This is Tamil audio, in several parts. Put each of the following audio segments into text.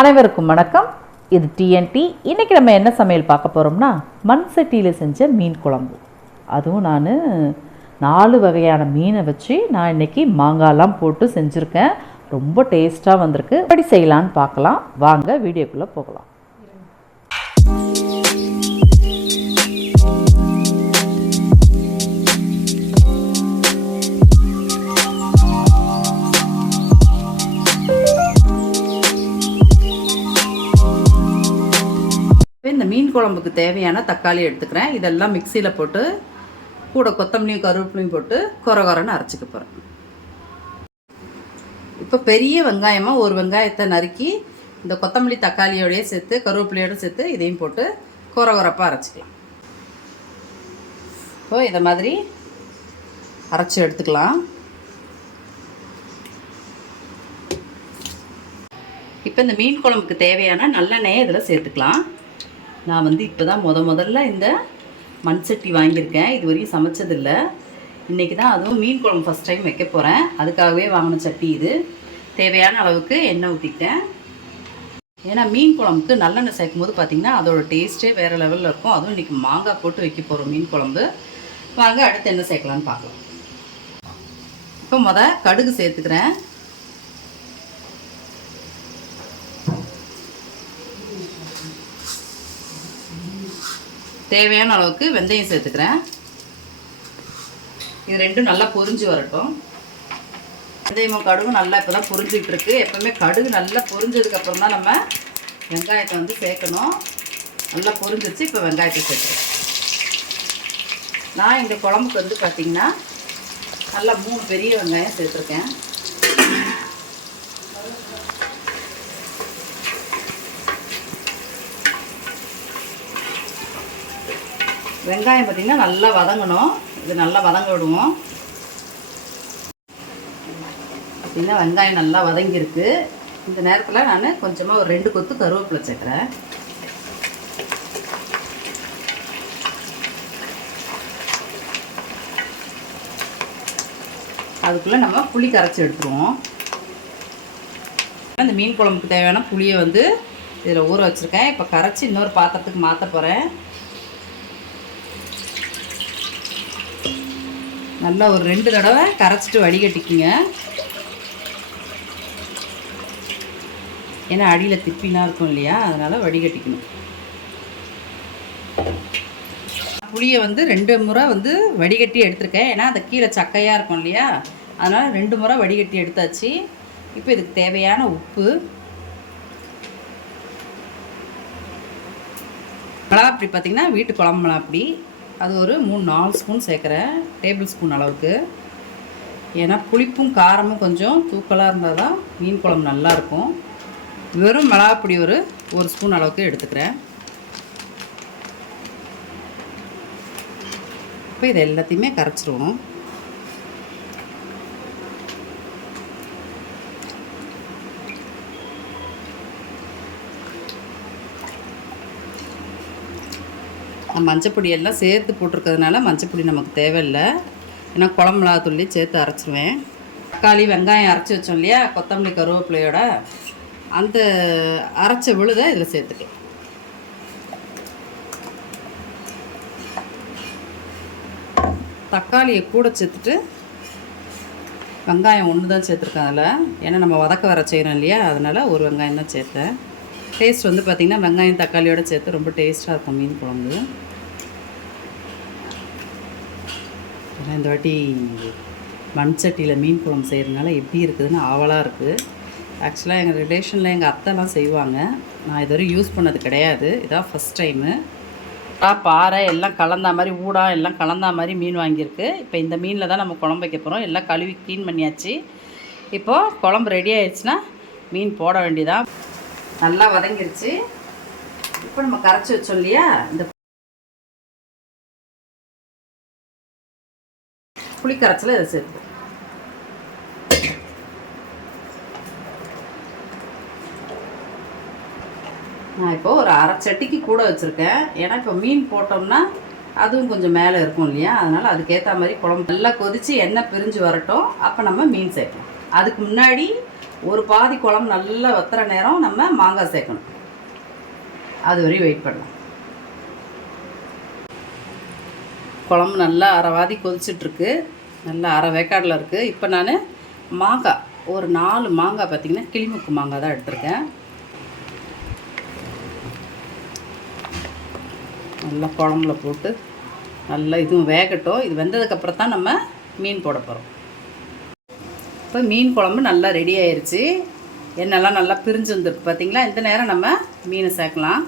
அனைவருக்கும் வணக்கம். இது டிஎன்டி இன்றைக்கி நம்ம என்ன சமையல் பார்க்க போகிறோம்னா மண் சட்டியில் செஞ்ச மீன் குழம்பு. அதுவும் நான் நாலு வகையான மீனை வச்சு நான் இன்னைக்கு மாங்காய்லாம் போட்டு செஞ்சுருக்கேன். ரொம்ப டேஸ்ட்டாக வந்திருக்கு. எப்படி செய்யலான்னு பார்க்கலாம். வாங்க வீடியோக்குள்ளே போகலாம். மீன் குழம்புக்கு தேவையான தக்காளி எடுத்துக்கிறேன். இதெல்லாம் மிக்சியில் போட்டு கூட கொத்தமல்லியும் கருவேப்பிலையும் போட்டு கொர கொரன்னு அரைச்சிக்க போகிறேன் இப்போ பெரிய வெங்காயமாக ஒரு வெங்காயத்தை நறுக்கி இந்த கொத்தமல்லி தக்காளியோடய சேர்த்து கருவேப்பிலையோட சேர்த்து இதையும் போட்டு கொர கொரப்பாக அரைச்சிக்கலாம். இப்போ இதை மாதிரி அரைச்சி எடுத்துக்கலாம். இப்போ இந்த மீன் குழம்புக்கு தேவையான நல்லெண்ணெயை இதில் சேர்த்துக்கலாம். நான் வந்து இப்போ தான் முத முதல்ல இந்த மண் சட்டி வாங்கியிருக்கேன். இது வரையும் சமைச்சதில்லை. இன்றைக்கி தான் அதுவும் மீன் குழம்பு ஃபஸ்ட் டைம் வைக்க போகிறேன் அதுக்காகவே வாங்கின சட்டி இது. தேவையான அளவுக்கு எண்ணெய் ஊற்றிக்கிட்டேன் ஏன்னா மீன் குழம்புக்கு நல்லெண்ணெய் சேர்க்கும் போது பார்த்திங்கன்னா அதோட டேஸ்ட்டே வேறு லெவலில் இருக்கும். அதுவும் இன்றைக்கி மாங்காய் போட்டு வைக்க போகிறோம் மீன் குழம்பு. வாங்க அடுத்து என்ன சேர்க்கலான்னு பார்க்கலாம். இப்போ முத கடுகு சேர்த்துக்கிறேன். தேவையான அளவுக்கு வெந்தயம் சேர்த்துக்கிறேன். இது ரெண்டும் நல்லா பொரிஞ்சு வரட்டும். வெந்தயமும் கடுகும் நல்லா இப்போ தான் பொரிஞ்சிக்கிட்டு இருக்கு. எப்போவுமே கடுகு நல்லா பொரிஞ்சதுக்கப்புறம் தான் நம்ம வெங்காயத்தை வந்து சேர்க்கணும். நல்லா பொரிஞ்சிருச்சு இப்போ வெங்காயத்தை சேர்த்துக்கிறேன். நான் இந்த குழம்புக்கு வந்து பார்த்திங்கன்னா நல்லா மூணு பெரிய வெங்காயம் சேர்த்துருக்கேன். வெங்காயம் பார்த்திங்கன்னா நல்லா வதங்கணும். இது நல்லா வதங்க விடுவோம். பார்த்திங்கன்னா வெங்காயம் நல்லா வதங்கியிருக்கு. இந்த நேரத்தில் நான் கொஞ்சமாக ஒரு ரெண்டு கொத்து கருவேப்பிலை சேர்க்குறேன். அதுக்குள்ளே நம்ம புளி கரைச்சி எடுத்துருவோம். இந்த மீன் குழம்புக்கு தேவையான புளியை வந்து இதில் ஊற வச்சுருக்கேன். இப்போ கரைச்சி இன்னொரு பாத்திரத்துக்கு மாற்ற போகிறேன் நல்லா ஒரு ரெண்டு தடவை கரைச்சிட்டு வடிகட்டிக்குங்க. ஏன்னா அடியில் திப்பிலாம் இருக்கும் இல்லையா? அதனால் வடிகட்டிக்கணும். புளியை வந்து ரெண்டு முறை வந்து வடிகட்டி எடுத்திருக்கேன். ஏன்னா அந்த கீழே சக்கையாக இருக்கும் இல்லையா? அதனால் ரெண்டு முறை வடிகட்டி எடுத்தாச்சு. இப்போ இதுக்கு தேவையான உப்பு. மிளகாப்பொடி பார்த்திங்கன்னா வீட்டு குழம்பு மிளகாப்பொடி அது ஒரு மூணு நாலு ஸ்பூன் சேர்க்குறேன். டேபிள் ஸ்பூன் அளவுக்கு. ஏன்னா புளிப்பும் காரமும் கொஞ்சம் தூக்கலாக இருந்தால் தான் மீன் குழம்பு நல்லாயிருக்கும் வெறும் மிளகாப்பொடி ஒரு ஒரு ஸ்பூன் அளவுக்கு எடுத்துக்கிறேன். இப்போ இது எல்லாத்தையுமே கரைச்சிருவோம். மஞ்சப்பொடி எல்லாம் சேர்த்து போட்டிருக்கிறதுனால மஞ்சப்பொடி நமக்கு தேவையில்லை. ஏன்னா குழம்பு துள்ளி சேர்த்து அரைச்சிருவேன். தக்காளி வெங்காயம் அரைச்சி வச்சோம் இல்லையா? கொத்தமல்லி கருவேப்பிலையோட. அந்த அரைச்ச விழுதை இதில் சேர்த்துக்கேன் தக்காளியை கூட சேர்த்துட்டு வெங்காயம் ஒன்று தான் சேர்த்துருக்கேன் அதில். ஏன்னா நம்ம வதக்க வர செய்கிறோம் இல்லையா? அதனால் ஒரு வெங்காயம் தான் சேர்த்தேன். டேஸ்ட் வந்து பார்த்திங்கன்னா வெங்காயம் தக்காளியோடு சேர்த்து ரொம்ப டேஸ்ட்டாக இருக்கும் மீன் குழம்பு. ஆனால் இந்த வாட்டி மண் சட்டியில் மீன் குழம்பு செய்கிறதுனால எப்படி இருக்குதுன்னு ஆவலாக இருக்குது ஆக்சுவலாக எங்கள் ரிலேஷனில் எங்கள் அத்தைலாம் செய்வாங்க. நான் இதுவரை யூஸ் பண்ணது கிடையாது. இதான் ஃபஸ்ட் டைமு பாறை எல்லாம் கலந்தா மாதிரி ஊடா எல்லாம் கலந்தா மாதிரி மீன் வாங்கியிருக்கு. இப்போ இந்த மீனில் தான் நம்ம குழம்பு வைக்க போகிறோம் எல்லாம் கழுவி க்ளீன் பண்ணியாச்சு. இப்போது குழம்பு ரெடி ஆயிடுச்சுன்னா மீன் போட வேண்டியதான் நல்லா வதங்கிருச்சு. இப்போ நம்ம கரைச்சி வச்சோம் இல்லையா? இந்த புளி கரைச்சல இதை சேர்த்து நான் இப்போ ஒரு அரை சட்டிக்கு கூட வச்சுருக்கேன். ஏன்னா இப்போ மீன் போட்டோம்னா அதுவும் கொஞ்சம் மேலே இருக்கும் இல்லையா? அதனால் அதுக்கேற்ற மாதிரி குழம்பு நல்லா கொதித்து எண்ணெய் பிரிஞ்சு வரட்டும். அப்போ நம்ம மீன் சேர்க்கலாம். அதுக்கு முன்னாடி ஒரு பாதி குழம்பு நல்லா வத்துற நேரம் நம்ம மாங்காய் சேர்க்கணும். அது வரையும் வெயிட் பண்ணலாம். குழம்பு நல்லா அரைவாதி கொதிச்சிட்ருக்கு. நல்லா அரை வேக்காடில் இருக்குது இப்போ நான் மாங்காய் ஒரு நாலு மாங்காய் பார்த்திங்கன்னா கிளிமுக்கு மாங்காய் தான் எடுத்திருக்கேன். நல்லா குழம்புல போட்டு நல்லா இதுவும் வேகட்டும். இது வெந்ததுக்கப்புறம் தான் நம்ம மீன் போட போகிறோம் இப்போ மீன் குழம்பு நல்லா ரெடி ஆயிடுச்சு எண்ணெய்லாம் நல்லா பிரிஞ்சு வந்துருக்கு பார்த்தீங்களா இந்த நேரம் நம்ம மீனை சேர்க்கலாம்.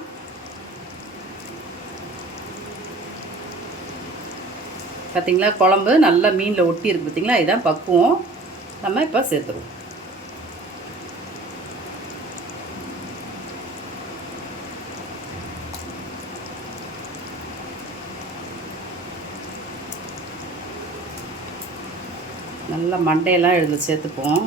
பார்த்தீங்களா குழம்பு நல்லா மீனில் ஒட்டி இருக்கு பார்த்தீங்களா இதுதான் பக்குவம். நம்ம இப்போ சேர்த்துருவோம். நல்லா மண்டையெல்லாம் இதில் சேர்த்துப்போம்.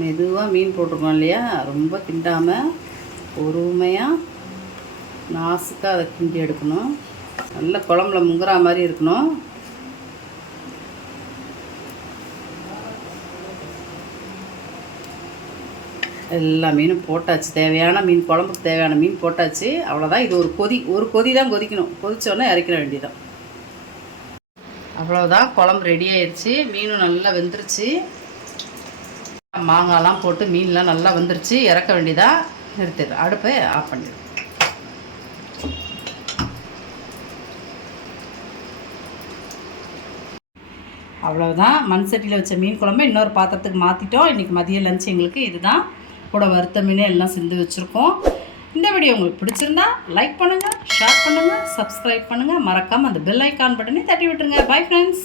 மெதுவாக மீன் போட்டிருக்கோம் இல்லையா? ரொம்ப கிண்டாமல் பொறுமையாக நாசுக்காக அதை கிண்டி எடுக்கணும். நல்ல குழம்புல முங்குற மாதிரி இருக்கணும். எல்லா மீனும் போட்டாச்சு. தேவையான மீன் குழம்புக்கு தேவையான மீன் போட்டாச்சு. அவ்வளோதான் இது ஒரு கொதி ஒரு கொதி தான் கொதிக்கணும். கொதிச்சோடனே இறக்கிற வேண்டியதான் அவ்வளோதான் குழம்பு ரெடி ஆயிடுச்சு மீனும் நல்லா வெந்துருச்சு. மாங்காய்லாம் போட்டு மீன்லாம் நல்லா வந்துருச்சு. இறக்க வேண்டியதாக நிறுத்திடு. அடுப்பை ஆஃப் பண்ணிடு. அவ்வளோதான் மண் சட்டியில் வச்ச மீன் குழம்பு இன்னொரு பாத்திரத்துக்கு மாற்றிட்டோம் இன்றைக்கி மதிய லஞ்ச் எங்களுக்கு. இதுதான். கூட வறுத்த மீனே எல்லாம் செஞ்சு வச்சுருக்கோம். இந்த வீடியோ உங்களுக்கு பிடிச்சிருந்தா லைக் பண்ணுங்கள் ஷேர் பண்ணுங்கள் சப்ஸ்கிரைப் பண்ணுங்கள் மறக்காமல் அந்த பெல் ஐக்கான் பட்டனே தட்டி விட்டுருங்க. Bye friends